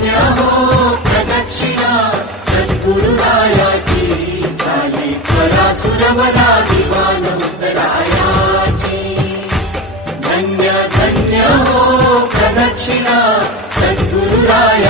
धन्य हो प्रदक्षिणा सद्गुरुरायाची झाली त्वरा सुरवरा दिवान उत्तरायाची धन्य धन्य हो प्रदक्षिणा सद्गुरुराया